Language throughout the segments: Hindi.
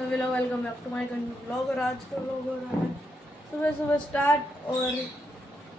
सभी लोग welcome back to my vlog. और आज का व्लॉग हो रहा है सुबह सुबह स्टार्ट। और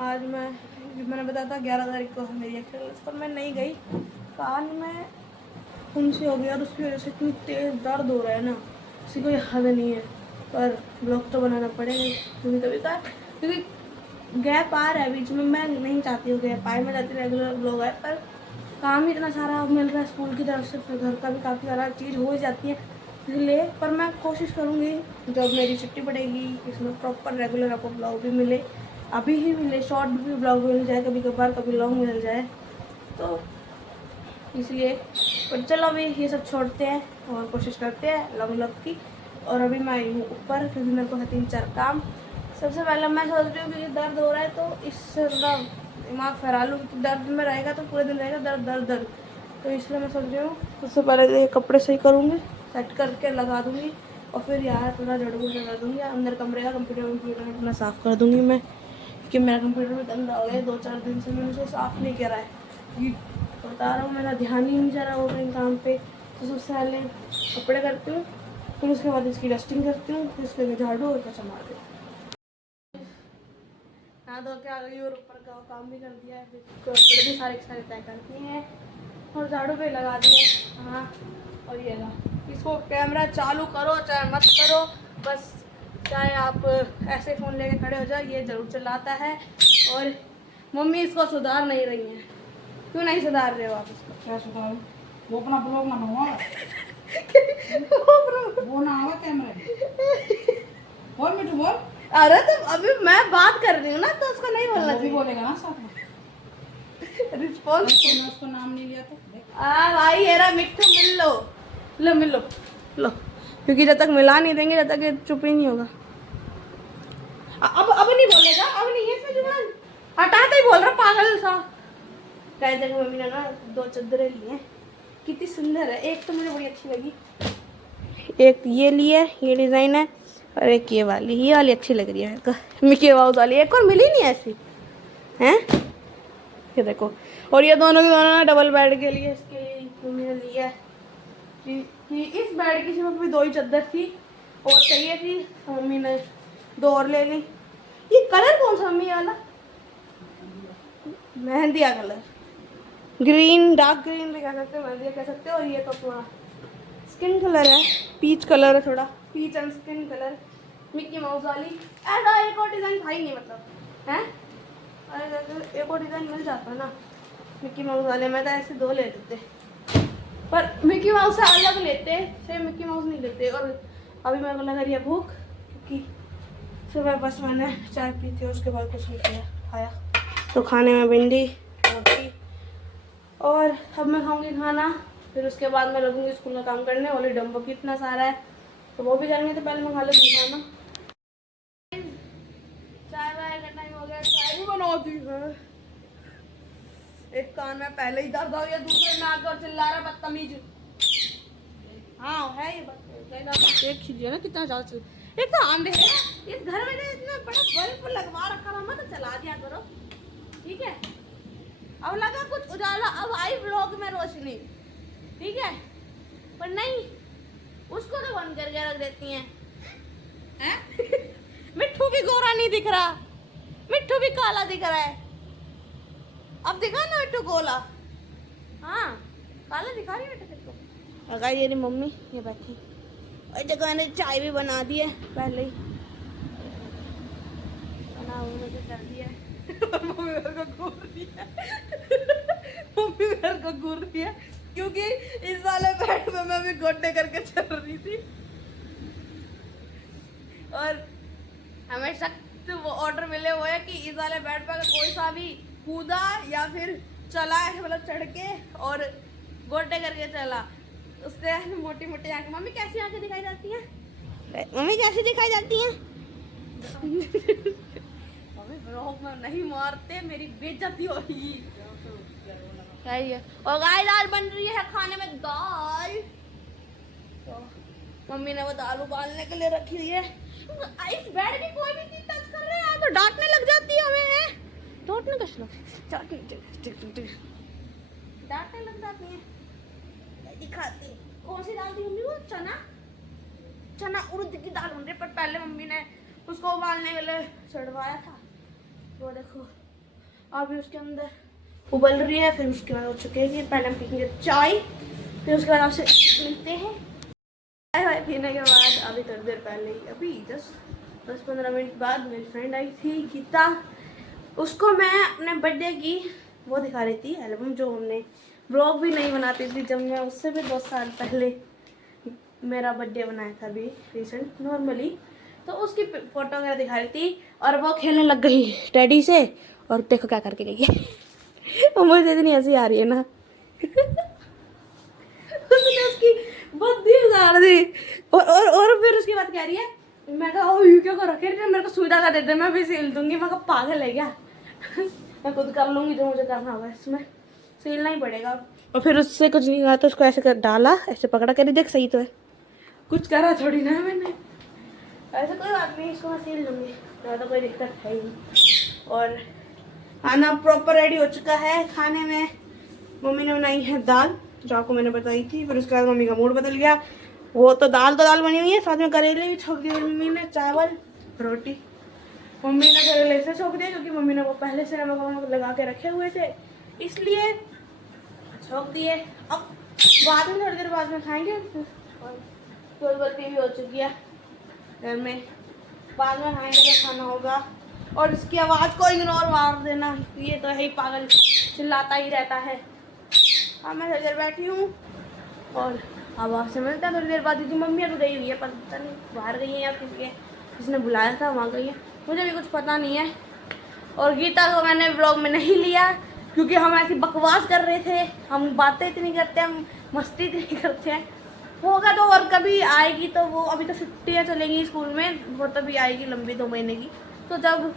आज मैंने बताया था 11 तारीख को मेरी एक्सरसाइज, पर मैं नहीं गई। कान में फुंसी हो गई और उसकी वजह से इतनी तेज़ दर्द हो रहा है ना, किसी को हद नहीं है। पर ब्लॉग तो बनाना पड़ेगा कभी कभी का, क्योंकि गैप आ रहा है बीच में। मैं नहीं चाहती हूँ गैप आए, मैं चाहती रेगुलर ब्लॉग आए, पर काम ही इतना सारा मिल रहा है स्कूल की तरफ से, फिर घर का भी काफ़ी सारा चीज़ हो जाती है इसलिए। पर मैं कोशिश करूँगी जब मेरी छुट्टी पड़ेगी इसमें प्रॉपर रेगुलर आपको ब्लॉग भी मिले, अभी ही मिले, शॉर्ट भी ब्लॉग मिल जाए, कभी कभार कभी लॉन्ग मिल जाए, तो इसलिए। पर चलो अभी ये सब छोड़ते हैं और कोशिश करते हैं लॉन्ग ब्लॉग की। और अभी मैं आई हूँ ऊपर क्योंकि मेरे को है 3-4 काम। सबसे पहले मैं सोच रही हूँ कि दर्द हो रहा है तो इससे थोड़ा दिमाग फैला लूँ, क्योंकि दर्द में रहेगा तो पूरे दिन रहेगा दर्द दर्द दर्द। तो इसलिए मैं सोच रही हूँ सबसे पहले ये कपड़े सही करूँगी, सेट करके लगा दूँगी, और फिर यार थोड़ा झाड़ू पोछा कर दूँगी। अंदर कमरे का कंप्यूटर अपना साफ़ कर दूँगी मैं, क्योंकि मेरा कंप्यूटर भी गंदा हो गया 2-4 दिन से, मैंने उसे साफ़ नहीं करा है। बता रहा हूँ मेरा ध्यान ही नहीं जा रहा होगा इन काम पे। तो सबसे पहले कपड़े करती हूँ, फिर उसके बाद इसकी डस्टिंग करती हूँ, फिर उसके बाद झाड़ू और पोछा मार देती हूँ। नहा धो के आ गई और ऊपर का काम भी कर दिया है, फिर कपड़े भी सारे तय करती हैं और झाड़ू पे लगा दिए। हाँ, और ये ला, इसको कैमरा चालू करो चाहे मत करो, बस चाहे आप ऐसे फ़ोन लेके खड़े हो जाओ, ये ज़रूर चलाता है। और मम्मी इसको सुधार नहीं रही हैं। क्यों नहीं सुधार रहे हो आप इसको? क्या सुधारूं? वो अपना ब्लॉग ना बनवाओ। वो ना आवा कैमरे। बोल मिठू बोल। अरे तो अभी मैं बात कर रही हूँ ना, तो उसको नहीं बोलना वो भी चाहिए। बोलेगा ना साथ में। रिस्पॉन्स मैंने उसको नाम नहीं लिया तो देख। भाई येरा मिट्टू मिल लो, लो मिल लो लो, क्योंकि जब तक मिला नहीं देंगे जब तक ये चुप ही नहीं होगा। अब नहीं बोलेगा, अब नहीं है इसमें जुबान हटाते ही बोल रहा पागल सा। कह देगा मम्मी ने ना 2 चादरें ली हैं, कितनी सुंदर है। एक तो मुझे बड़ी अच्छी लगी, एक ये ली है, ये डिज़ाइन है, और एक ये वाली अच्छी लग रही है मेरे को, मिकी माउस वाली। एक और मिली नहीं ऐसी हैं, ये देखो। और ये दोनों के दोनों ना डबल बेड के लिए इसके लिए मम्मी ने लिया है कि इस बेड की सिर्फ भी 2 ही चादर थी और चाहिए थी, तो मम्मी ने 2 और ले ली। ये कलर कौन सा मम्मी वाला? मेहंदिया कलर, ग्रीन, डार्क ग्रीन भी कह सकते हो, मेहंदिया कह सकते हो। और ये तो पूरा स्किन कलर है, पीच कलर है, थोड़ा peach and skin colour, Mickey Mouse वाली। ऐसा एक और डिज़ाइन था ही नहीं, मतलब हैं, अरे एक और डिज़ाइन मिल जाता है ना मिक्की माउस वाले में, तो ऐसे 2 ले लेते, पर मिक्की माउस से अलग लेते, सेम मिक्की माउस नहीं लेते। और अभी मेरे को लग रही है भूख, क्योंकि सुबह बस मैंने चाय पी थी, उसके बाद कुछ नहीं किया खाया। तो खाने में भिंडी रोटी, और अब मैं खाऊंगी खाना, फिर उसके बाद मैं लगूंगी स्कूल का काम करने। और डम्बो इतना सारा है तो वो भी करेंगे, तो पहले मैं खा लेती खाना। चाय वाय का टाइम हो गया, चाय भी बना दी है। एक कान में पहले ही दर्द हो गया, दूसरे नाक और चिल्ला रहा बदतमीज। हाँ है ये देख लीजिए ना कितना ज्यादा चल। एक तो आंधे है इस घर में, इतना बड़ा बल्ब लगवा रखा था, मत चला दिया करो, ठीक है। अब लगा कुछ उजाला, अब आई ब्लॉग में रोशनी, ठीक है, पर नहीं, उसको तो बंद करके रख देती हैं। मिट्ठू भी गोरा नहीं दिख रहा, मिट्ठू भी काला दिख रहा है। अब दिखा ना मिट्टू गोला, हाँ काला दिखा रही है बेटा तेरे को। अगर ये मम्मी ये बैठी, और जगह मैंने चाय भी बना दी है पहले ही, बना मुझे कर दिया है। मम्मी मेरे को घूर रही है, मम्मी मेरे को घूर रही है, क्योंकि इस वाले बेड में मैं भी गोड्डे करके चल रही थी। और हमें सख्त वो ऑर्डर मिले हुए है कि इस वाले बेड पर कोई सा भी कूदा या फिर चला है, मतलब चढ़ के और गोड्डे करके चला, उससे मोटी मोटी आंखें। मम्मी कैसी आंखें दिखाई जाती हैं? मम्मी कैसी दिखाई जाती हैं? मम्मी ब्लॉग में नहीं मारते, मेरी बेइज्जती होगी। और गाइस आज बन रही है खाने में दाल, तो मम्मी ने वो दाल उबालने के लिए रखी हुई है। इस बेड की कोई भी चीज टच कर रहे हैं तो डांटने लग जाती है हमें, डांटने का शौक, डांटने लग जाती है। दिखाती कौन सी दाल थी मम्मी, वो चना चना उड़द की दाल बन रही है, पर पहले मम्मी ने उसको उबालने के लिए चढ़वाया था। वो देखो अभी उसके अंदर उबल रही है, फिर उसके बाद हो चुके हैं। पहले हम पीएंगे चाय, फिर उसके बाद आपसे मिलते हैं। चाय पीने के बाद अभी थोड़ी देर पहले ही, अभी जस्ट 10-15 मिनट बाद मेरी फ्रेंड आई थी गीता। उसको मैं अपने बर्थडे की वो दिखा रही थी एल्बम, जो हमने ब्लॉग भी नहीं बनाती थी जब मैं उससे भी 2 साल पहले मेरा बर्थडे बनाया था अभी रिसेंट नॉर्मली, तो उसकी फोटो वगैरह दिखा रही थी। और वो खेलने लग गई डैडी से, और देखो क्या करके गई है। और मुझे इतनी हंसी आ रही है ना। उसने उसकी बुद्धि उतार दी, और फिर उसकी बात कह रही है। मैं कहा ओ यू क्या कर रखे थे, मेरे को सुई धागा दे दे, मैं भी सिल दूंगी। मैं कहा पागल है क्या। मैं खुद कर लूंगी जो मुझे करना होगा, इसमें सिलना ही पड़ेगा। और फिर उससे कुछ नहीं हुआ तो उसको ऐसे कर डाला, ऐसे पकड़ा कर देख सही तो है, कुछ करा थोड़ी ना मैंने। ऐसे कोई बात नहीं, इसको मैं सिल लूंगी, ज़्यादा कोई दिक्कत है ही नहीं। और खाना प्रॉपर रेडी हो चुका है। खाने में मम्मी ने बनाई है दाल, जो आपको मैंने बताई थी। फिर उसके बाद मम्मी का मूड बदल गया, वो तो दाल बनी हुई है, साथ में करेले भी छोक दिए मम्मी ने, चावल रोटी। मम्मी ने करेले से छोक दिया क्योंकि मम्मी ने वो पहले से नमक वमक लगा के रखे हुए थे, इसलिए छोक दिए। अब बाद में थोड़ी देर बाद में खाएंगे। और कोई बत्ती भी हो चुकी है घर में, बाद में खाएंगे तो खाना होगा। और इसकी आवाज़ को इग्नोर मार देना, ये तो है ही पागल, चिल्लाता ही रहता है। हाँ मैं थोड़ी देर बैठी हूँ और अब आपसे मिलता है थोड़ी देर बाद। क्योंकि मम्मी तो गई हुई है, पता नहीं बाहर गई है या किसने बुलाया था वहाँ गई है, मुझे भी कुछ पता नहीं है। और गीता को मैंने व्लॉग में नहीं लिया क्योंकि हम ऐसी बकवास कर रहे थे, हम बातें इतनी करते हैं, हम मस्ती इतनी करते हैं। होगा तो और कभी आएगी तो वो, अभी तो छुट्टियाँ चलेंगी स्कूल में, वो तभी आएगी लंबी 2 महीने की, तो जब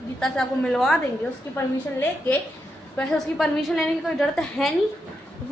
गीता से आपको मिलवा देंगे उसकी परमिशन लेके। वैसे उसकी परमिशन लेने की कोई जरूरत है नहीं,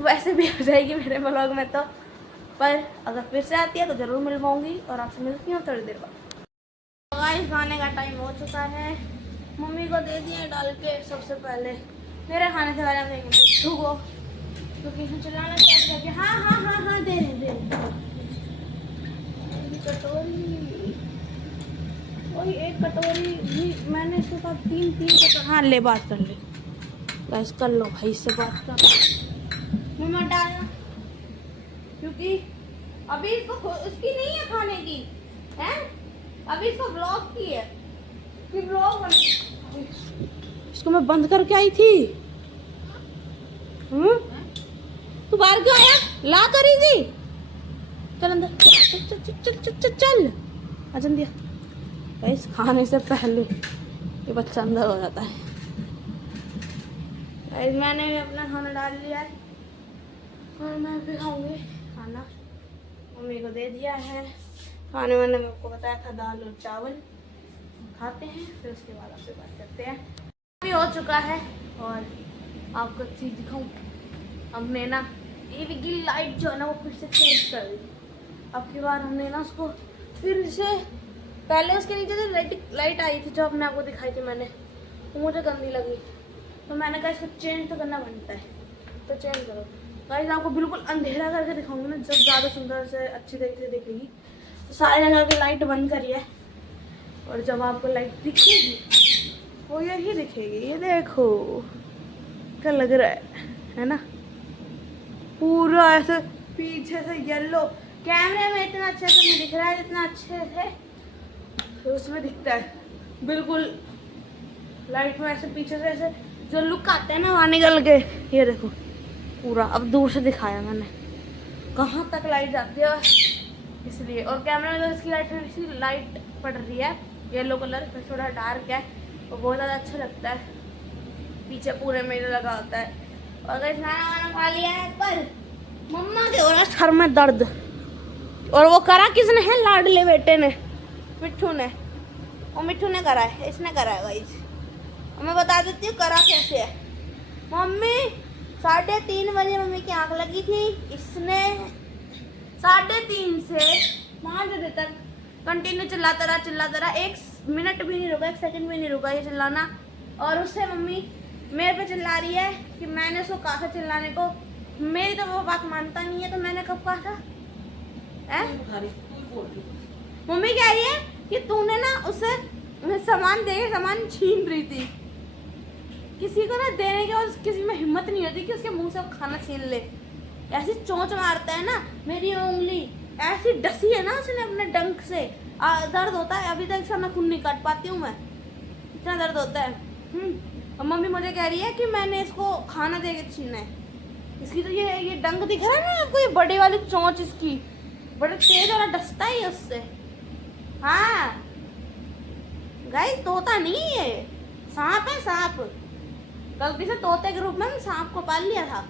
वैसे भी हो जाएगी मेरे ब्लॉग में तो, पर अगर फिर से आती है तो ज़रूर मिलवाऊंगी। और आपसे मिलती हूँ थोड़ी देर बाद। गाइस खाने का टाइम हो चुका है, मम्मी को दे दिए डाल के। सबसे पहले मेरे खाने से पहले देंगे मिट्टू को, क्योंकि चलाना स्टार्ट करके। हाँ दे रहे कटोरी, वही एक कटोरी भी मैंने इसके साथ 3 कटोरी। हाँ ले बात कर ले बस, कर लो भाई से बात कर। मैं मत डालना क्योंकि अभी इसको उसकी नहीं है खाने की है, अभी इसको ब्लॉग की है कि ब्लॉग बने। इसको मैं बंद करके आई थी। तू बाहर क्यों आया, ला तो रही थी। चल अंदर, चल अजन दिया। इस खाने से पहले ये बच्चा अंदर हो जाता है। मैंने भी अपना खाना डाल लिया है और मैं भी खाऊंगी खाना। मम्मी को दे दिया है खाने, मैंने आपको बताया था दाल और चावल खाते हैं, फिर उसके बाद आपसे बात करते हैं। अभी हो चुका है और आपको चीज़ दिखाऊँ। हमने ना ये लाइट जो है ना वो फिर से चेंज कर दी। अब की बार हमने ना उसको फिर से, पहले उसके नीचे से रेड लाइट आई थी जो अपने आपको दिखाई थी मैंने, वो मुझे गंदी लगी, तो मैंने कहा इसको चेंज तो करना बनता है, तो चेंज करो। गाइस आपको बिल्कुल अंधेरा करके दिखाऊंगी ना, जब ज़्यादा सुंदर से अच्छी तरीके से दिखेगी। तो सारे जगह की लाइट बंद करिए और जब आपको लाइट दिखेगी वो यही दिखेगी। ये देखो क्या लग रहा है ना, पूरा ऐसे पीछे से येलो। कैमरे में इतना अच्छे से नहीं दिख रहा है जितना अच्छे से तो उसमें दिखता है। बिल्कुल लाइट में ऐसे पीछे से ऐसे जो लुक आते हैं ना वहाँ निकल के, ये देखो पूरा। अब दूर से दिखाया मैंने कहाँ तक लाइट जाती है इसलिए। और कैमरे में तो इसकी लाइट पड़ रही है येलो कलर, फिर थोड़ा डार्क है और बहुत ज़्यादा अच्छा लगता है। पीछे पूरे मेले लगा होता है। और अगर खाना वाना खा लिया है पर मम्मा के हो रहा है सर में दर्द, और वो करा किसने है, लाडले बेटे ने, मिट्ठू ने। और मिट्ठू ने करा है, इसने करा है गाइस। और मैं बता देती हूँ करा कैसे है। मम्मी 3:30 बजे मम्मी की आँख लगी थी, इसने 3:30 से 5 बजे तक कंटिन्यू चिल्लाता रहा। 1 मिनट भी नहीं रुका, 1 सेकंड भी नहीं रुका ये चिल्लाना। और उससे मम्मी मेरे पे चिल्ला रही है कि मैंने उसको कहा था चिल्लाने को, मेरी तो वो बात मानता नहीं है। तो मैंने कब कहा था मम्मी कह रही है कि तूने ना उसे सामान दे के सामान छीन रही थी। किसी को ना देने के बाद किसी में हिम्मत नहीं होती कि उसके मुंह से वो खाना छीन ले। ऐसी चोंच मारता है ना, मेरी उंगली ऐसी डसी है ना उसने अपने डंक से। दर्द होता है, अभी तक इसका नाखून नहीं काट पाती हूँ मैं, इतना दर्द होता है। और मम्मी मुझे कह रही है कि मैंने इसको खाना दे के छीना है। इसकी तो ये डंक दिख रहा है ना आपको, ये बड़ी वाली चोंच इसकी, बड़े तेज वाला डसता ही है उससे। हाँ गाइस, तोता नहीं है, सांप है सांप। गलती से तोते के रूप में सांप को पाल लिया था।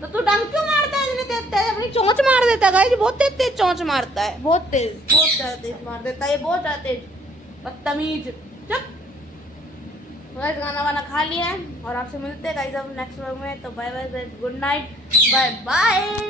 तो तू डंक क्यों मारता है? तेज तेज अपनी चोंच मार देता है गाइस, बहुत तेज तेज चोंच मारता है, बहुत ज्यादा तेज मार देता है ये, बहुत ज्यादा तेज, बदतमीज। चुप। गाइस खाना वाना खा लिया है और आपसे मिलते हैं गाइस अब नेक्स्ट व्लॉग में। तो bye bye, good night, bye bye.